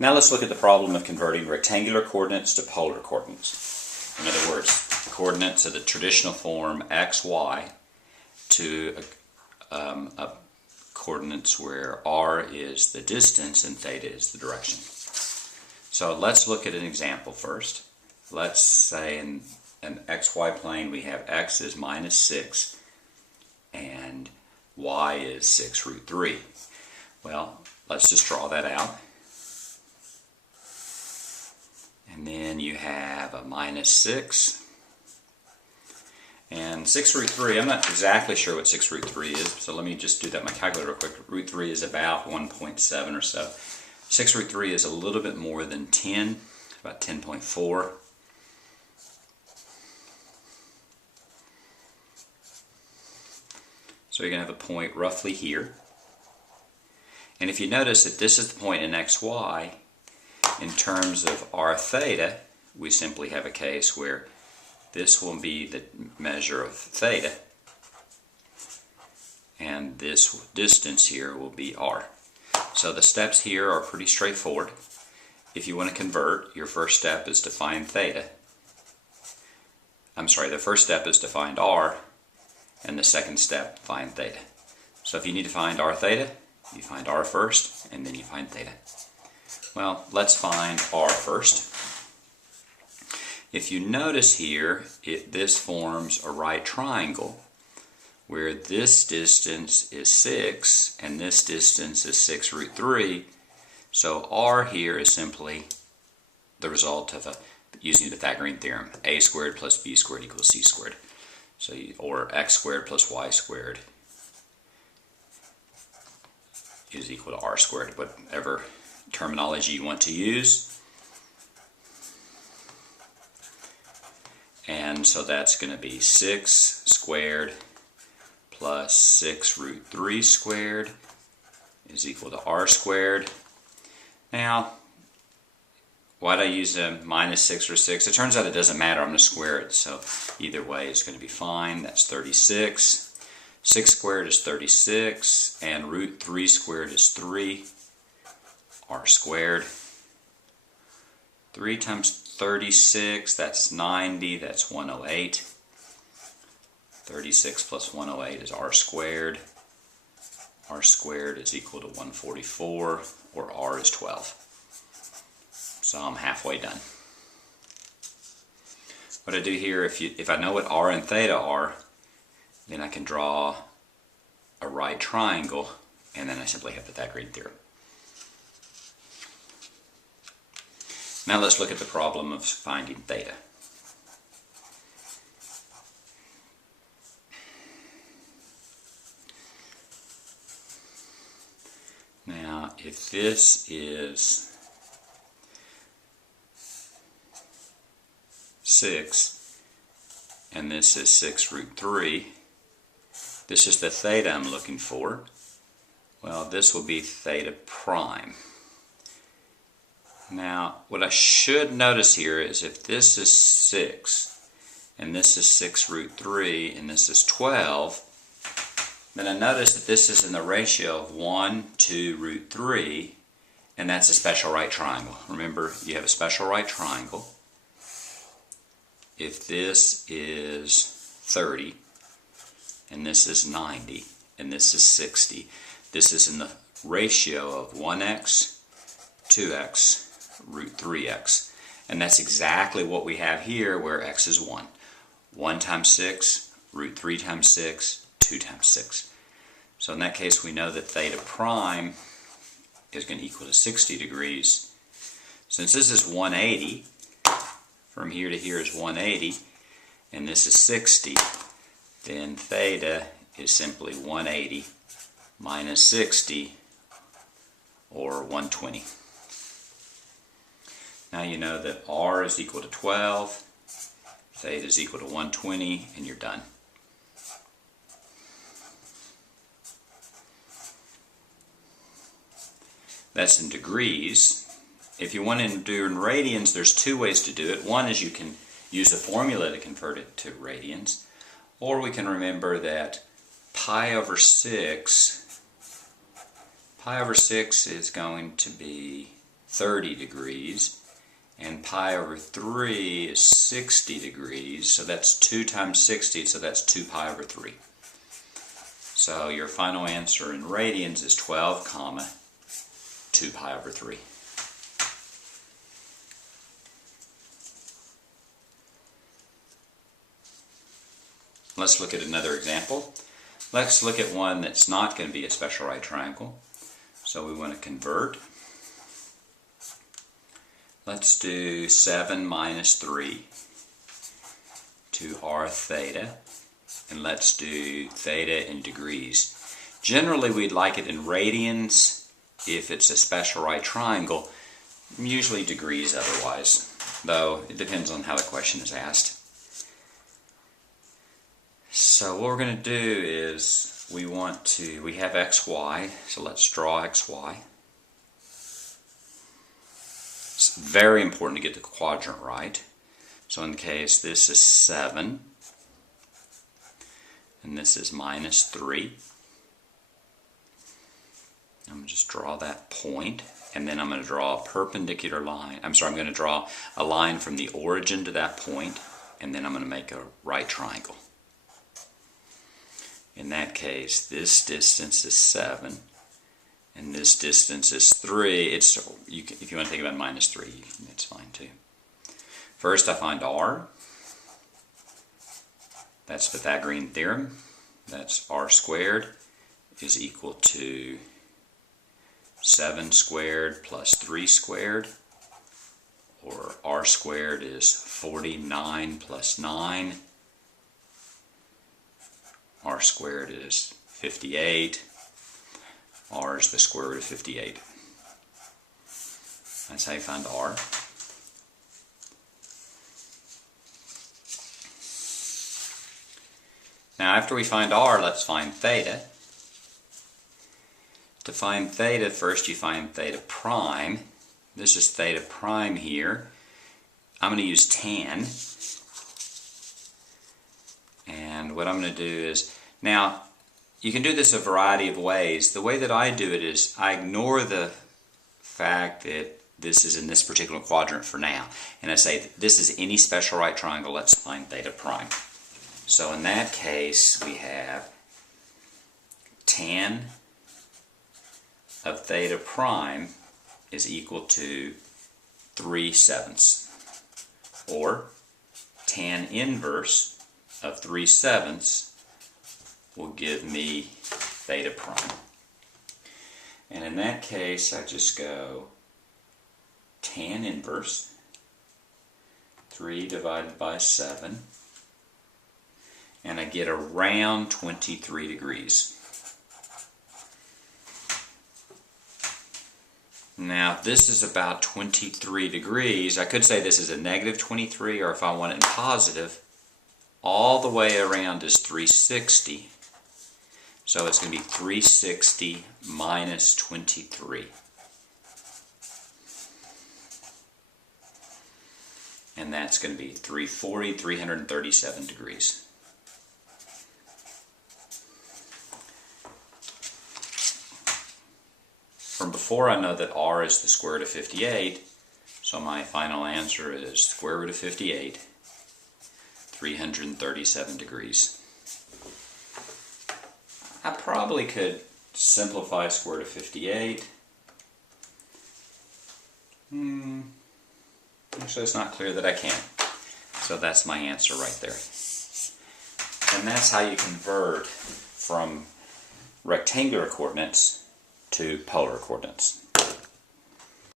Now let's look at the problem of converting rectangular coordinates to polar coordinates. In other words, coordinates of the traditional form x, y to coordinates where r is the distance and theta is the direction. So let's look at an example first. Let's say in an xy plane we have x is minus 6 and y is 6 root 3. Well, let's just draw that out. And then you have a minus 6 and 6 root 3. I'm not exactly sure what 6 root 3 is, so let me just do that in my calculator real quick. Root 3 is about 1.7 or so. 6 root 3 is a little bit more than 10, about 10.4. So you're going to have a point roughly here. And if you notice that this is the point in xy, in terms of r theta, we simply have a case where this will be the measure of theta, and this distance here will be r. So the steps here are pretty straightforward. If you want to convert, your first step is to find theta. The first step is to find r, and the second step, find theta. So if you need to find r theta, you find r first, and then you find theta. Well, let's find r first. If you notice here, this forms a right triangle where this distance is 6 and this distance is 6 root 3. So r here is simply the result of using the Pythagorean theorem. A squared plus b squared equals c squared. So or x squared plus y squared is equal to r squared, whatever terminology you want to use. And so that's going to be 6 squared plus 6 root 3 squared is equal to r squared. Now, why did I use a minus 6 or 6? It turns out it doesn't matter. I'm going to square it, so either way it's going to be fine. That's 36. 6 squared is 36, and root 3 squared is 3. R squared. 3 times 36, that's 90, that's 108. 36 plus 108 is r squared. R squared is equal to 144, or r is 12. So I'm halfway done. What I do here, if I know what r and theta are, then I can draw a right triangle, and then I simply have the Pythagorean theorem. Now let's look at the problem of finding theta. Now, if this is 6 and this is 6 root 3, this is the theta I'm looking for. Well, this will be theta prime. Now, what I should notice here is if this is 6 and this is 6 root 3 and this is 12, then I notice that this is in the ratio of 1 to root 3, and that's a special right triangle. Remember, you have a special right triangle. If this is 30 and this is 90 and this is 60, this is in the ratio of 1x, 2x, root 3x. And that's exactly what we have here where x is 1. 1 times 6, root 3 times 6, 2 times 6. So in that case we know that theta prime is going to equal to 60 degrees. Since this is 180, from here to here is 180, and this is 60, then theta is simply 180 minus 60, or 120. Now you know that r is equal to 12, theta is equal to 120, and you're done. That's in degrees. If you want to do in radians, there's two ways to do it. One is you can use a formula to convert it to radians, or we can remember that pi over 6 is going to be 30 degrees, and pi over 3 is 60 degrees, so that's 2 times 60, so that's 2 pi over 3. So your final answer in radians is 12, 2 pi over 3. Let's look at another example. Let's look at one that's not going to be a special right triangle. So we want to convert. Let's do 7 minus 3 to r theta. And let's do theta in degrees. Generally, we'd like it in radians if it's a special right triangle. Usually degrees otherwise, though it depends on how the question is asked. So what we're going to do is we have xy, so let's draw xy. It's very important to get the quadrant right. So in the case, this is 7, and this is minus 3. I'm going to just draw that point, and then I'm going to draw a perpendicular line. I'm going to draw a line from the origin to that point, and then I'm going to make a right triangle. In that case, this distance is 7, and this distance is 3. If you want to think about minus 3, it's fine too. First, I find r. That's Pythagorean theorem. That's r squared is equal to 7 squared plus 3 squared, or r squared is 49 plus 9. R squared is 58. R is the square root of 58. That's how you find R. Now after we find R, let's find theta. To find theta, first you find theta prime. This is theta prime here. I'm going to use tan. And what I'm going to do is, now you can do this a variety of ways. The way that I do it is I ignore the fact that this is in this particular quadrant for now. And I say that this is any special right triangle, let's find theta prime. So in that case we have tan of theta prime is equal to 3/7, or tan inverse of 3/7 will give me theta prime. And in that case, I just go tan inverse, 3 divided by 7, and I get around 23 degrees. Now, if this is about 23 degrees, I could say this is a negative 23, or if I want it in positive, all the way around is 360. So it's going to be 360 minus 23. And that's going to be 340, 337 degrees. From before, I know that r is the square root of 58, so my final answer is square root of 58, 337 degrees. I probably could simplify square root of 58. Actually, it's not clear that I can. So that's my answer right there. And that's how you convert from rectangular coordinates to polar coordinates.